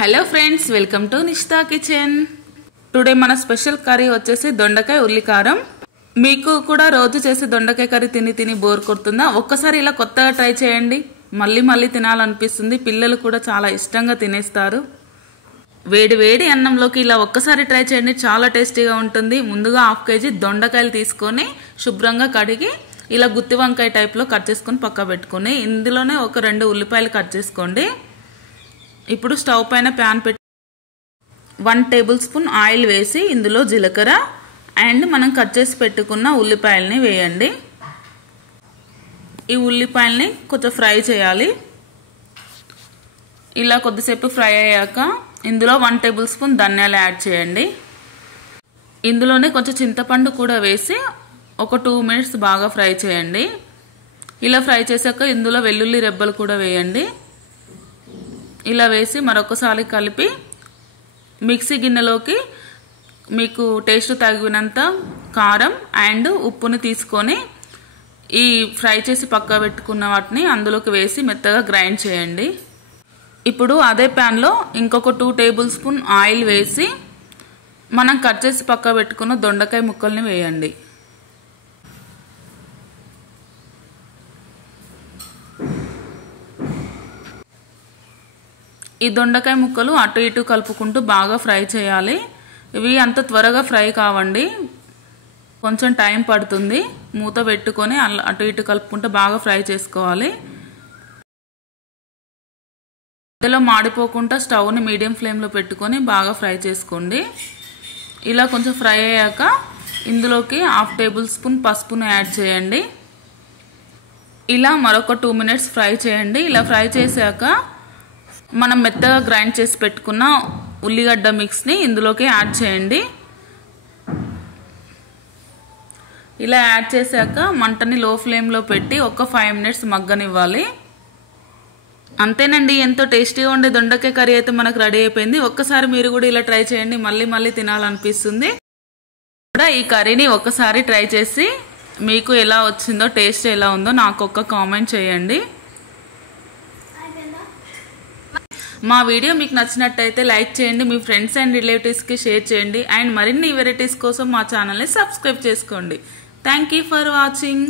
Hello friends, welcome to Nishta kitchen. Today మన special curry వచ్చేసి దొండకాయ ఉల్లికారం. మీకు కూడా రోజు చేసే దొండకాయ కర్రీ తిని తిని బోర్ కొడుతుందా? ఒక్కసారి ఇలా కొత్తగా ట్రై చేయండి, మళ్ళీ మళ్ళీ తినాలనిపిస్తుంది. పిల్లలు కూడా చాలా ఇష్టంగా తినేస్తారు. వేడి వేడి అన్నంలోకి ఇలా ఒక్కసారి ట్రై చేయండి, చాలా టేస్టీగా ఉంటుంది. ముందుగా 1/2 kg దొండకాయలు తీసుకొని శుభ్రంగా కడిగి ఇలా గుత్తి వంకాయ టైప్లో కట్ చేసుకొని పక్క పెట్టుకుని ఇందులోనే ఒక 2 ఉల్లిపాయలు కట్ చేసుకోండి. ఇప్పుడు స్టవ్ పైన ప్యాన్ పెట్టి 1 టేబుల్ స్పూన్ ఆయిల్ వేసి ఇందులో జీలకర్ర అండ్ మనం కట్ చేసి పెట్టుకున్న ఉల్లిపాయల్ని వేయండి. ఈ ఉల్లిపాయల్ని కొంచెం ఫ్రై చేయాలి. ఇలా కొద్దిసేపు ఫ్రై అయ్యాక ఇందులో 1 టేబుల్ స్పూన్ ధనియాలు యాడ్ చేయండి. ఇందులోనే కొంచెం చింతపండు కూడా వేసి ఒక 2 మినిట్స్ బాగా ఫ్రై చేయండి. ఇలా ఫ్రై చేశాక ఇందులో వెల్లుల్లి రెబ్బలు కూడా వేయండి. ఇలా వేసి మరొకసారి కలిపి మిక్సీ గిన్నెలోకి మీకు టేస్ట్ తగినంత కారం అండ్ ఉప్పుని తీసుకొని ఈ ఫ్రై చేసి పక్క పెట్టుకున్న వాటిని అందులోకి వేసి మెత్తగా గ్రైండ్ చేయండి. ఇప్పుడు అదే ప్యాన్లో ఇంకొక 2 టేబుల్ స్పూన్ ఆయిల్ వేసి మనం కట్ చేసి పక్క పెట్టుకున్న దొండకాయ ముక్కల్ని వేయండి. ఈ దొండకాయ ముక్కలు అటు ఇటు కలుపుకుంటూ బాగా ఫ్రై చేయాలి. ఇవి అంత త్వరగా ఫ్రై కావండి, కొంచెం టైం పడుతుంది. మూత పెట్టుకొని అటు ఇటు కలుపుకుంటూ బాగా ఫ్రై చేసుకోవాలి. ఇందులో మాడిపోకుండా స్టవ్ని మీడియం ఫ్లేమ్లో పెట్టుకొని బాగా ఫ్రై చేసుకోండి. ఇలా కొంచెం ఫ్రై అయ్యాక ఇందులోకి 1/2 టేబుల్ స్పూన్ పసుపును యాడ్ చేయండి. ఇలా మరొక 2 మినిట్స్ ఫ్రై చేయండి. ఇలా ఫ్రై చేశాక మనం మెత్తగా గ్రైండ్ చేసి పెట్టుకున్న ఉల్లిగడ్డ మిక్స్ని ఇందులోకి యాడ్ చేయండి. ఇలా యాడ్ చేశాక మంటని లో ఫ్లేమ్లో పెట్టి ఒక 5 మినిట్స్ మగ్గనివ్వాలి. అంతేనండి, ఎంతో టేస్టీగా ఉండే దొండకాయ కర్రీ అయితే మనకు రెడీ అయిపోయింది. ఒక్కసారి మీరు కూడా ఇలా ట్రై చేయండి, మళ్ళీ మళ్ళీ తినాలనిపిస్తుంది. కూడా ఈ కర్రీని ఒక్కసారి ట్రై చేసి మీకు ఎలా వచ్చిందో, టేస్ట్ ఎలా ఉందో నాకు ఒక కామెంట్ చేయండి. మా వీడియో మీకు నచ్చినట్టయితే లైక్ చేయండి, మీ ఫ్రెండ్స్ అండ్ రిలేటివ్స్కి షేర్ చేయండి అండ్ మరిన్ని వెరైటీస్ కోసం మా ఛానల్ని సబ్స్క్రైబ్ చేసుకోండి. Thank you for watching.